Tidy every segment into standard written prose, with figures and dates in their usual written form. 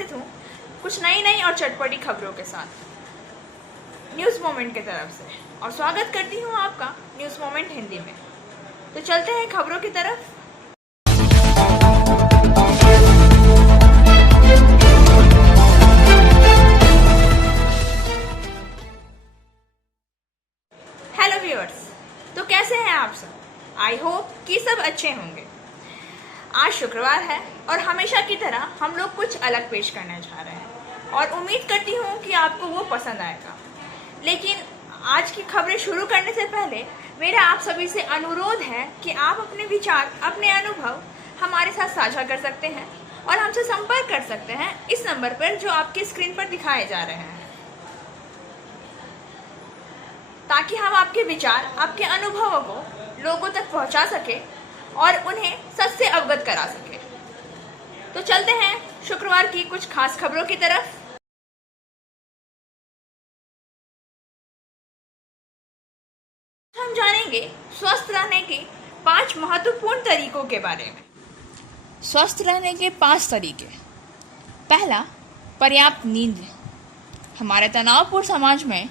उपस्थित हूँ कुछ नई और चटपटी खबरों के साथ न्यूज़ मोमेंट की तरफ से, और स्वागत करती हूँ आपका न्यूज़ मोमेंट हिंदी में। तो चलते हैं खबरों की तरफ। हेलो व्यूअर्स, तो कैसे हैं आप सब? आई होप कि सब अच्छे होंगे। आज शुक्रवार है और हमेशा की तरह हम लोग कुछ अलग पेश करने जा रहे हैं और उम्मीद करती हूँ कि आपको वो पसंद आएगा। लेकिन आज की खबरें शुरू करने से पहले मेरा आप सभी से अनुरोध है कि आप अपने विचार, अपने अनुभव हमारे साथ साझा कर सकते हैं और हमसे संपर्क कर सकते हैं इस नंबर पर जो आपकी स्क्रीन पर दिखाए जा रहे हैं, ताकि हम आपके विचार, आपके अनुभवों को लोगों तक पहुंचा सके और उन्हें सच से अवगत करा सके। तो चलते हैं शुक्रवार की कुछ खास खबरों की तरफ। हम जानेंगे स्वस्थ रहने के 5 महत्वपूर्ण तरीकों के बारे में। स्वस्थ रहने के 5 तरीके। पहला, पर्याप्त नींद। हमारे तनावपूर्ण समाज में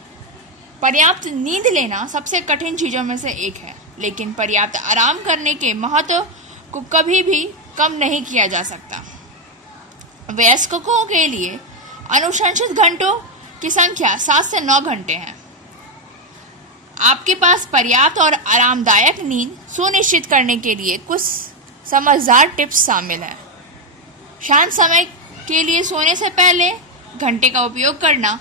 पर्याप्त नींद लेना सबसे कठिन चीजों में से एक है, लेकिन पर्याप्त आराम करने के महत्व को कभी भी कम नहीं किया जा सकता। वयस्कों के लिए अनुशंसित घंटों की संख्या 7 से 9 घंटे है। आपके पास पर्याप्त और आरामदायक नींद सुनिश्चित करने के लिए कुछ समझदार टिप्स शामिल हैं। शांत समय के लिए सोने से पहले घंटे का उपयोग करना,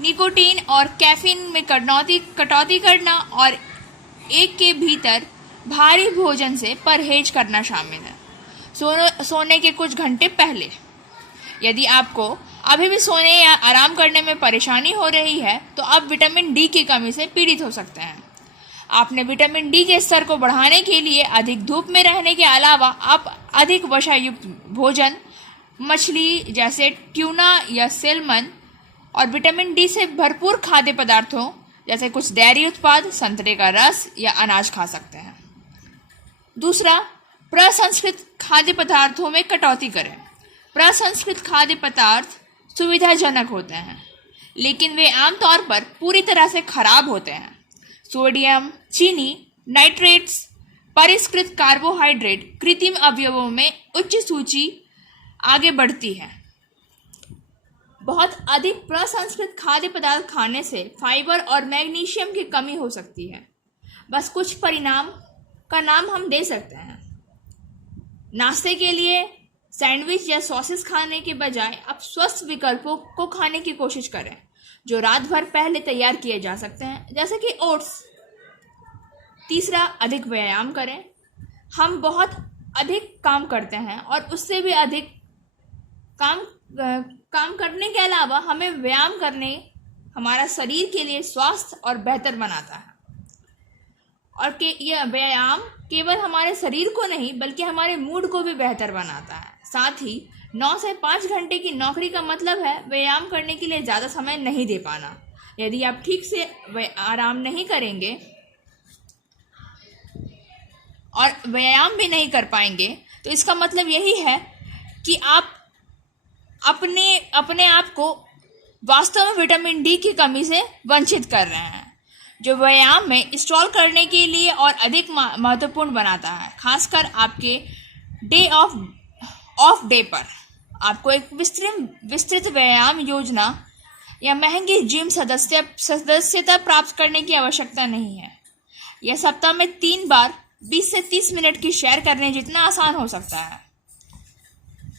निकोटीन और कैफीन में कटौती करना और एक के भीतर भारी भोजन से परहेज करना शामिल है। सोने के कुछ घंटे पहले। यदि आपको अभी भी सोने या आराम करने में परेशानी हो रही है तो आप विटामिन डी की कमी से पीड़ित हो सकते हैं। आपने विटामिन डी के स्तर को बढ़ाने के लिए अधिक धूप में रहने के अलावा आप अधिक वसायुक्त भोजन, मछली जैसे ट्यूना या सैल्मन और विटामिन डी से भरपूर खाद्य पदार्थों जैसे कुछ डेयरी उत्पाद, संतरे का रस या अनाज खा सकते हैं। दूसरा, प्रसंस्कृत खाद्य पदार्थों में कटौती करें। प्रसंस्कृत खाद्य पदार्थ सुविधाजनक होते हैं, लेकिन वे आमतौर पर पूरी तरह से खराब होते हैं। सोडियम, चीनी, नाइट्रेट्स, परिष्कृत कार्बोहाइड्रेट, कृत्रिम अवयवों में उच्च सूची आगे बढ़ती है। बहुत अधिक प्रसंस्कृत खाद्य पदार्थ खाने से फाइबर और मैग्नीशियम की कमी हो सकती है। बस कुछ परिणाम का नाम हम दे सकते हैं। नाश्ते के लिए सैंडविच या सॉसेस खाने के बजाय आप स्वस्थ विकल्पों को खाने की कोशिश करें जो रात भर पहले तैयार किए जा सकते हैं, जैसे कि ओट्स। तीसरा, अधिक व्यायाम करें। हम बहुत अधिक काम करते हैं और उससे भी अधिक काम करने के अलावा हमें व्यायाम करने हमारा शरीर के लिए स्वास्थ्य और बेहतर बनाता है। और यह व्यायाम केवल हमारे शरीर को नहीं बल्कि हमारे मूड को भी बेहतर बनाता है। साथ ही 9 से 5 घंटे की नौकरी का मतलब है व्यायाम करने के लिए ज़्यादा समय नहीं दे पाना। यदि आप ठीक से आराम नहीं करेंगे और व्यायाम भी नहीं कर पाएंगे तो इसका मतलब यही है कि आप अपने आप को वास्तव में विटामिन डी की कमी से वंचित कर रहे हैं, जो व्यायाम में इंस्टॉल करने के लिए और अधिक महत्वपूर्ण बनाता है। खासकर आपके ऑफ डे पर आपको एक विस्तृत व्यायाम योजना या महंगी जिम सदस्यता प्राप्त करने की आवश्यकता नहीं है। यह सप्ताह में 3 बार 20 से 30 मिनट की सैर करने जितना आसान हो सकता है।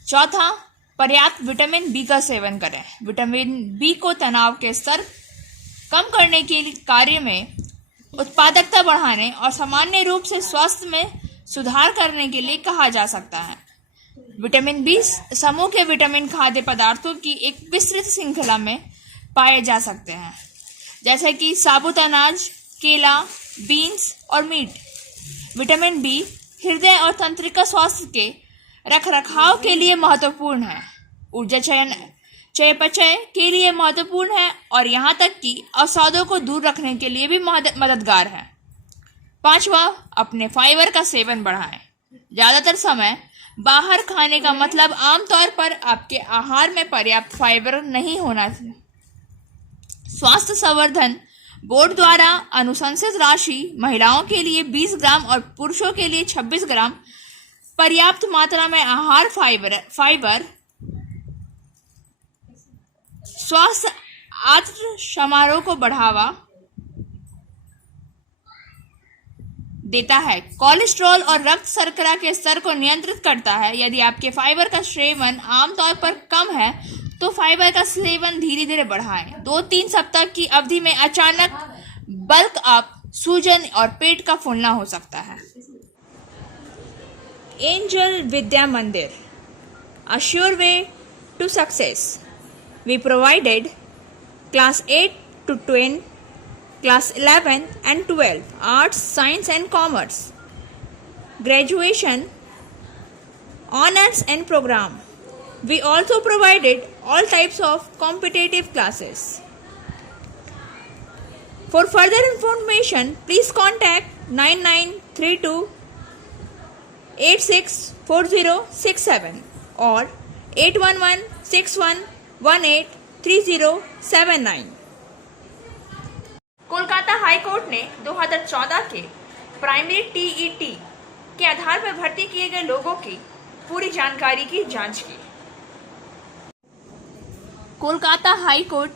चौथा, पर्याप्त विटामिन बी का सेवन करें। विटामिन बी को तनाव के स्तर कम करने के कार्य में, उत्पादकता बढ़ाने और सामान्य रूप से स्वास्थ्य में सुधार करने के लिए कहा जा सकता है। विटामिन बी समूह के विटामिन खाद्य पदार्थों की एक विस्तृत श्रृंखला में पाए जा सकते हैं, जैसे कि साबुत अनाज, केला, बीन्स और मीट। विटामिन बी हृदय और तंत्रिका स्वास्थ्य के रखरखाव के लिए महत्वपूर्ण है, ऊर्जा चयापचय के लिए महत्वपूर्ण है और यहाँ तक कि अवसादों को दूर रखने के लिए भी मददगार है। 5वां, अपने फाइबर का सेवन बढ़ाएं। ज़्यादातर समय बाहर खाने का मतलब आमतौर पर आपके आहार में पर्याप्त फाइबर नहीं होना चाहिए। स्वास्थ्य संवर्धन बोर्ड द्वारा अनुशंसित राशि महिलाओं के लिए 20 ग्राम और पुरुषों के लिए 26 ग्राम पर्याप्त मात्रा में आहार फाइबर स्वास्थ्य आत्र समारोह को बढ़ावा देता है। कोलेस्ट्रॉल और रक्त शर्करा के स्तर को नियंत्रित करता है। यदि आपके फाइबर का सेवन आमतौर पर कम है तो फाइबर का सेवन धीरे धीरे बढ़ाएं। 2-3 सप्ताह की अवधि में अचानक बल्क अप, सूजन और पेट का फूलना हो सकता है। एंजल विद्या मंदिर, a sure way to success. We provided class 8 to 10, class 11 and 12, arts, science and commerce, graduation, honors and program. We also provided all types of competitive classes. For further information, please contact 9932 864067 or 8116118379। Kolkata high court ने 2014 के primary TET के आधार पर भर्ती किए गए लोगों की पूरी जानकारी की जांच की। कोलकाता हाई कोर्ट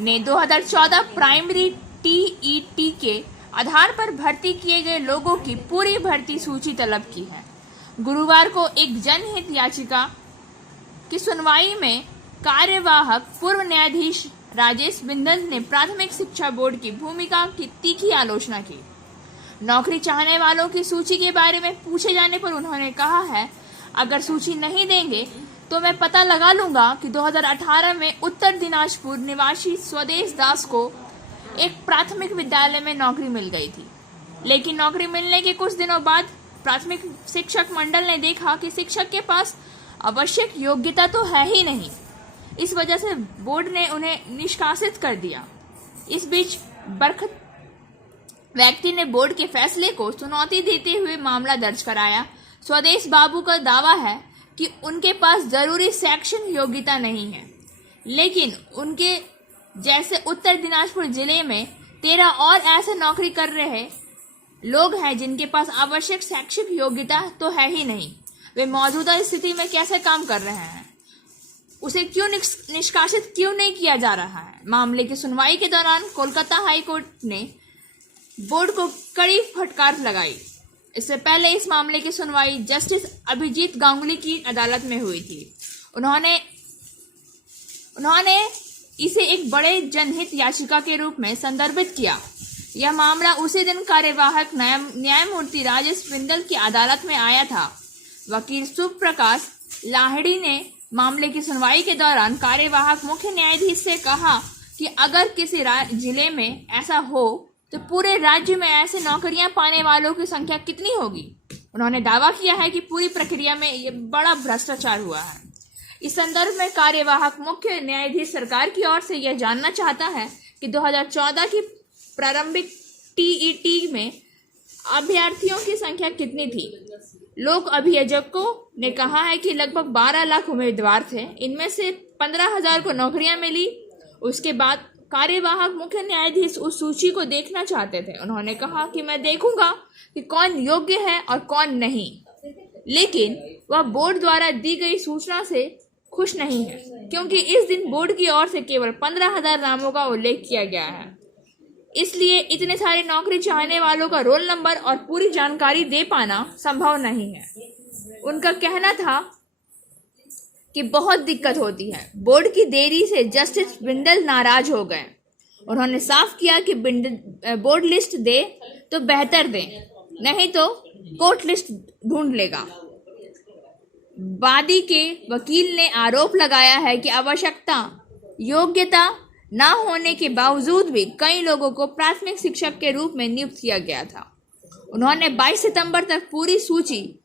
ने 2014 प्राइमरी टीईटी के आधार पर भर्ती किए गए लोगों की पूरी भर्ती सूची तलब की है। गुरुवार को एक जनहित याचिका की सुनवाई में कार्यवाहक पूर्व न्यायाधीश राजेश बिंदल ने प्राथमिक शिक्षा बोर्ड की भूमिका की तीखी आलोचना की। नौकरी चाहने वालों की सूची के बारे में पूछे जाने पर उन्होंने कहा है, अगर सूची नहीं देंगे तो मैं पता लगा लूंगा कि 2018 में उत्तर दिनाजपुर निवासी स्वदेश दास को एक प्राथमिक विद्यालय में नौकरी मिल गई थी, लेकिन नौकरी मिलने के कुछ दिनों बाद प्राथमिक शिक्षक मंडल ने देखा कि शिक्षक के पास आवश्यक योग्यता तो है ही नहीं। इस वजह से बोर्ड ने उन्हें निष्कासित कर दिया। इस बीच बरखत व्यक्ति ने बोर्ड के फैसले को चुनौती देते हुए मामला दर्ज कराया। स्वदेश बाबू का दावा है कि उनके पास जरूरी शैक्षणिक योग्यता नहीं है, लेकिन उनके जैसे उत्तर दिनाजपुर जिले में 13 और ऐसे नौकरी कर रहे लोग हैं जिनके पास आवश्यक शैक्षिक योग्यता तो है ही नहीं। वे मौजूदा स्थिति में कैसे काम कर रहे हैं, उसे क्यों निष्कासित क्यों नहीं किया जा रहा है। मामले की सुनवाई के दौरान कोलकाता हाई कोर्ट ने बोर्ड को कड़ी फटकार लगाई। इससे पहले इस मामले की सुनवाई जस्टिस अभिजीत गांगुली की अदालत में हुई थी। उन्होंने इसे एक बड़े जनहित याचिका के रूप में संदर्भित किया। यह मामला उसी दिन कार्यवाहक न्यायमूर्ति राजेश बिंदल की अदालत में आया था। वकील सुप्रकाश लाहिड़ी ने मामले की सुनवाई के दौरान कार्यवाहक मुख्य न्यायाधीश से कहा कि अगर किसी जिले में ऐसा हो तो पूरे राज्य में ऐसे नौकरियां पाने वालों की संख्या कितनी होगी। उन्होंने दावा किया है कि पूरी प्रक्रिया में ये बड़ा भ्रष्टाचार हुआ है। इस संदर्भ में कार्यवाहक मुख्य न्यायाधीश सरकार की ओर से यह जानना चाहता है कि 2014 की प्रारंभिक टीईटी में अभ्यर्थियों की संख्या कितनी थी। लोक अभियोजकों ने कहा है कि लगभग 12 लाख उम्मीदवार थे, इनमें से 15,000 को नौकरियां मिली। उसके बाद कार्यवाहक मुख्य न्यायाधीश उस सूची को देखना चाहते थे। उन्होंने कहा कि मैं देखूंगा कि कौन योग्य है और कौन नहीं, लेकिन वह बोर्ड द्वारा दी गई सूचना से खुश नहीं है, क्योंकि इस दिन बोर्ड की ओर से केवल 15,000 नामों का उल्लेख किया गया है। इसलिए इतने सारे नौकरी चाहने वालों का रोल नंबर और पूरी जानकारी दे पाना संभव नहीं है। उनका कहना था कि बहुत दिक्कत होती है। बोर्ड की देरी से जस्टिस बिंदल नाराज हो गए। उन्होंने साफ किया कि बोर्ड लिस्ट दे तो बेहतर दे, नहीं तो कोर्ट लिस्ट ढूंढ लेगा। वादी के वकील ने आरोप लगाया है कि आवश्यकता योग्यता न होने के बावजूद भी कई लोगों को प्राथमिक शिक्षक के रूप में नियुक्त किया गया था। उन्होंने 22 सितंबर तक पूरी सूची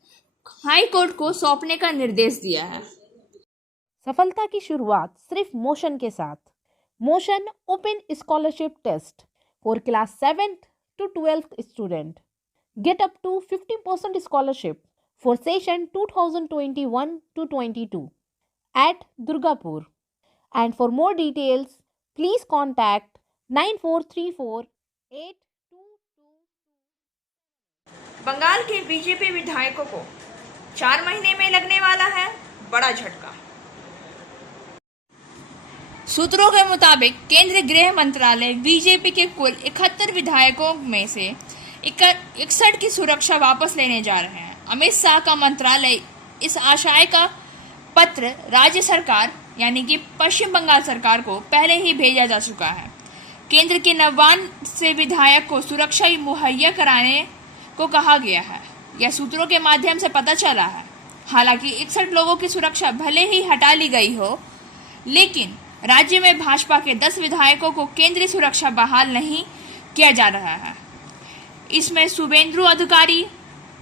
हाई कोर्ट को सौंपने का निर्देश दिया है। सफलता की शुरुआत सिर्फ मोशन के साथ। Motion open scholarship test for class 7th to 12th student. Get up to 50% scholarship for session 2021 to 22 at Durgapur. And for more details, please contact 94348222। Bengal के बीजेपी विधायकों को 4 महीने में लगने वाला है बड़ा झटका। सूत्रों के मुताबिक केंद्रीय गृह मंत्रालय बीजेपी के कुल 71 विधायकों में से 61 की सुरक्षा वापस लेने जा रहे हैं। अमित शाह का मंत्रालय इस आशय का पत्र राज्य सरकार यानी कि पश्चिम बंगाल सरकार को पहले ही भेजा जा चुका है। केंद्र के 99 विधायक को सुरक्षा मुहैया कराने को कहा गया है, यह सूत्रों के माध्यम से पता चला है। हालांकि 61 लोगों की सुरक्षा भले ही हटा ली गई हो, लेकिन राज्य में भाजपा के 10 विधायकों को केंद्रीय सुरक्षा बहाल नहीं किया जा रहा है। इसमें शुभेंदु अधिकारी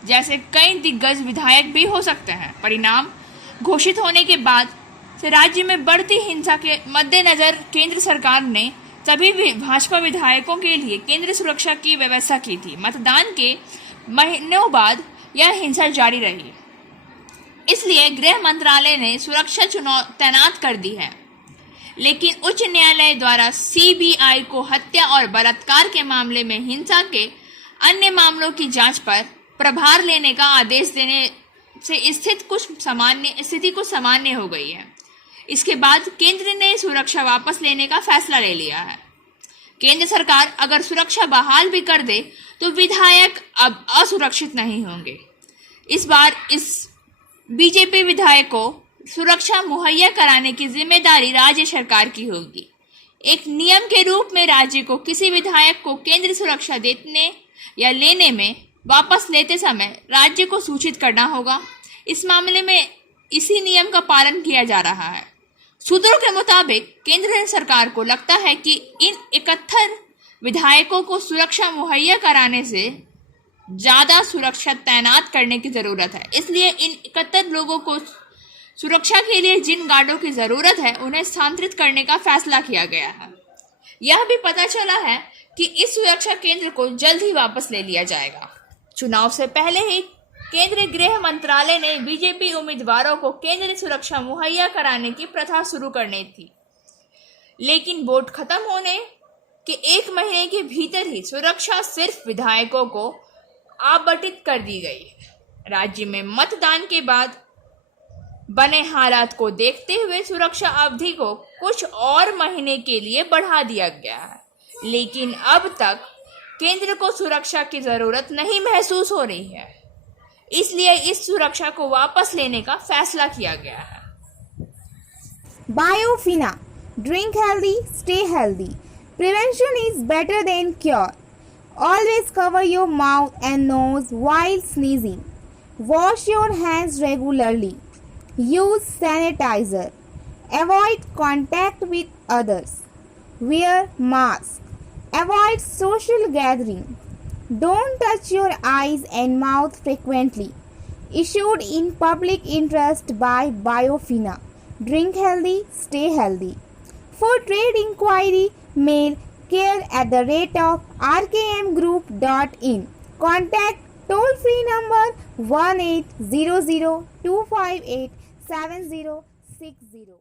जैसे कई दिग्गज विधायक भी हो सकते हैं। परिणाम घोषित होने के बाद से राज्य में बढ़ती हिंसा के मद्देनजर केंद्र सरकार ने सभी भाजपा विधायकों के लिए केंद्रीय सुरक्षा की व्यवस्था की थी। मतदान के महीनों बाद यह हिंसा जारी रही, इसलिए गृह मंत्रालय ने सुरक्षा तैनात कर दी है। लेकिन उच्च न्यायालय द्वारा सीबीआई को हत्या और बलात्कार के मामले में हिंसा के अन्य मामलों की जांच पर प्रभार लेने का आदेश देने से स्थिति कुछ सामान्य हो गई है। इसके बाद केंद्र ने सुरक्षा वापस लेने का फैसला ले लिया है। केंद्र सरकार अगर सुरक्षा बहाल भी कर दे तो विधायक अब असुरक्षित नहीं होंगे। इस बार इस बीजेपी विधायक को सुरक्षा मुहैया कराने की जिम्मेदारी राज्य सरकार की होगी। एक नियम के रूप में राज्य को किसी विधायक को केंद्रीय सुरक्षा देने या लेने में वापस लेते समय राज्य को सूचित करना होगा। इस मामले में इसी नियम का पालन किया जा रहा है। सूत्रों के मुताबिक केंद्र सरकार को लगता है कि इन 71 विधायकों को सुरक्षा मुहैया कराने से ज्यादा सुरक्षा तैनात करने की जरूरत है। इसलिए इन 71 लोगों को सुरक्षा के लिए जिन गार्डों की जरूरत है उन्हें स्थानांतरित करने का फैसला किया गया है। यह भी पता चला है कि इस सुरक्षा केंद्र को जल्द ही वापस ले लिया जाएगा। चुनाव से पहले ही केंद्रीय गृह मंत्रालय ने बीजेपी उम्मीदवारों को केंद्रीय सुरक्षा मुहैया कराने की प्रथा शुरू करनी थी, लेकिन वोट खत्म होने के 1 महीने के भीतर ही सुरक्षा सिर्फ विधायकों को आवंटित कर दी गई। राज्य में मतदान के बाद बने हालात को देखते हुए सुरक्षा अवधि को कुछ और महीने के लिए बढ़ा दिया गया है, लेकिन अब तक केंद्र को सुरक्षा की जरूरत नहीं महसूस हो रही है, इसलिए इस सुरक्षा को वापस लेने का फैसला किया गया है। Biofina, drink healthy, stay healthy. Prevention is better than cure. Always cover your mouth and nose while sneezing. Wash your hands regularly. Use sanitizer. Avoid contact with others. Wear mask. Avoid social gathering. Don't touch your eyes and mouth frequently. Issued in public interest by Biofina. Drink healthy, stay healthy. For trade inquiry, mail care@rkmgroup.in. Contact toll-free number 1800-258-7060.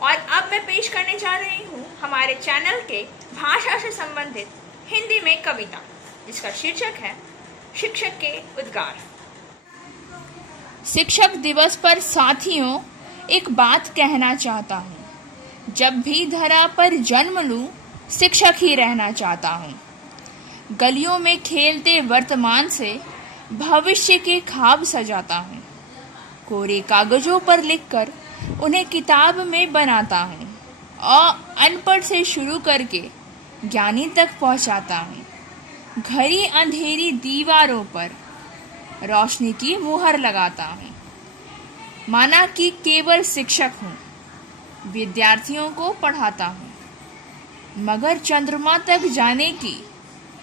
और अब मैं पेश करने जा रही हूँ हमारे channel के भाषा से संबंधित हिंदी में कविता, जिसका शीर्षक है शिक्षक के उद्गार। शिक्षक दिवस पर साथियों एक बात कहना चाहता हूँ, जब भी धरा पर जन्म लूँ शिक्षक ही रहना चाहता हूँ। गलियों में खेलते वर्तमान से भविष्य के ख्वाब सजाता हूँ। कोरे कागजों पर लिखकर उन्हें किताब में बनाता हूँ और अनपढ़ से शुरू करके ज्ञानी तक पहुँचाता हूँ। घड़ी अंधेरी दीवारों पर रोशनी की मुहर लगाता हूँ। माना कि केवल शिक्षक हूँ, विद्यार्थियों को पढ़ाता हूँ, मगर चंद्रमा तक जाने की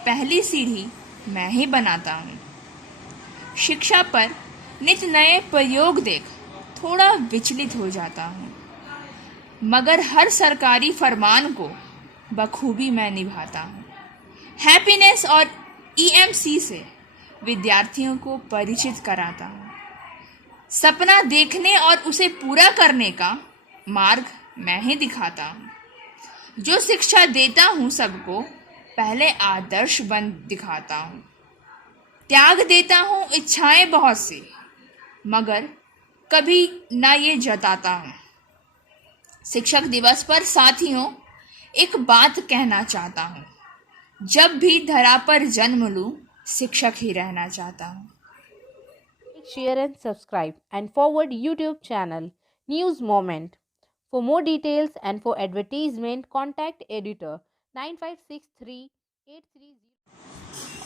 पहली सीढ़ी मैं ही बनाता हूँ। शिक्षा पर नित नए प्रयोग देख थोड़ा विचलित हो जाता हूँ, मगर हर सरकारी फरमान को बखूबी मैं निभाता हूँ। हैप्पीनेस और EMC से विद्यार्थियों को परिचित कराता हूँ। सपना देखने और उसे पूरा करने का मार्ग मैं ही दिखाता हूँ। जो शिक्षा देता हूँ सबको, पहले आदर्श बन दिखाता हूँ। त्याग देता हूँ इच्छाएं बहुत सी, मगर कभी ना ये जताता हूँ। शिक्षक दिवस पर साथियों एक बात कहना चाहता हूँ, जब भी धरा पर जन्म लूँ शिक्षक ही रहना चाहता हूँ। Share and subscribe and forward YouTube channel News Moment. For more details and for advertisement, contact editor 9563830.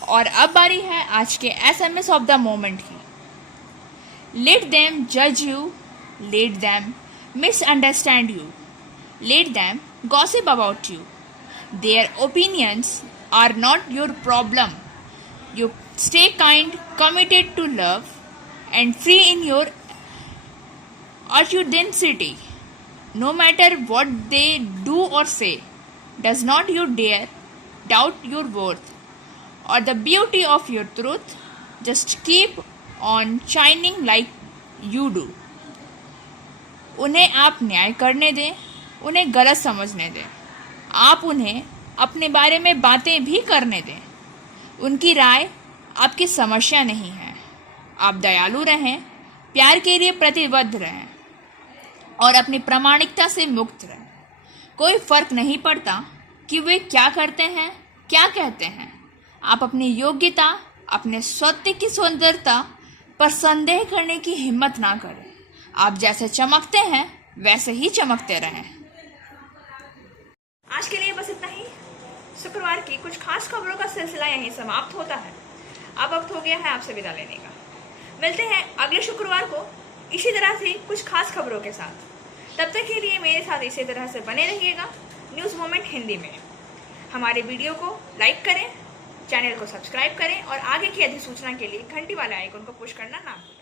और अब बारी है आज के SMS ऑफ द मोमेंट की। लेट देम जज you, let them misunderstand you, let them gossip about you. Their opinions are not your problem. You stay kind, committed to love, and free in your authenticity. No matter what they do or say, does not you dare doubt your worth or the beauty of your truth. Just keep on shining like you do. उन्हें आप न्याय करने दें, उन्हें गलत समझने दें। आप उन्हें अपने बारे में बातें भी करने दें। उनकी राय आपकी समस्या नहीं है। आप दयालु रहें, प्यार के लिए प्रतिबद्ध रहें और अपनी प्रामाणिकता से मुक्त रहें। कोई फर्क नहीं पड़ता कि वे क्या करते हैं, क्या कहते हैं। आप अपनी योग्यता, अपने सत्य की सुंदरता पर संदेह करने की हिम्मत ना करें। आप जैसे चमकते हैं वैसे ही चमकते रहें। आज के लिए बस इतना ही। शुक्रवार की कुछ खास खबरों का सिलसिला यहीं समाप्त होता है। अब वक्त हो गया है आपसे विदा लेने का। मिलते हैं अगले शुक्रवार को इसी तरह से कुछ खास खबरों के साथ। तब तक के लिए मेरे साथ इसी तरह से बने रहिएगा न्यूज़ मोमेंट हिंदी में। हमारे वीडियो को लाइक करें, चैनल को सब्सक्राइब करें और आगे की अधिसूचना के लिए घंटी वाले आइकन को पुश करना ना भूलें।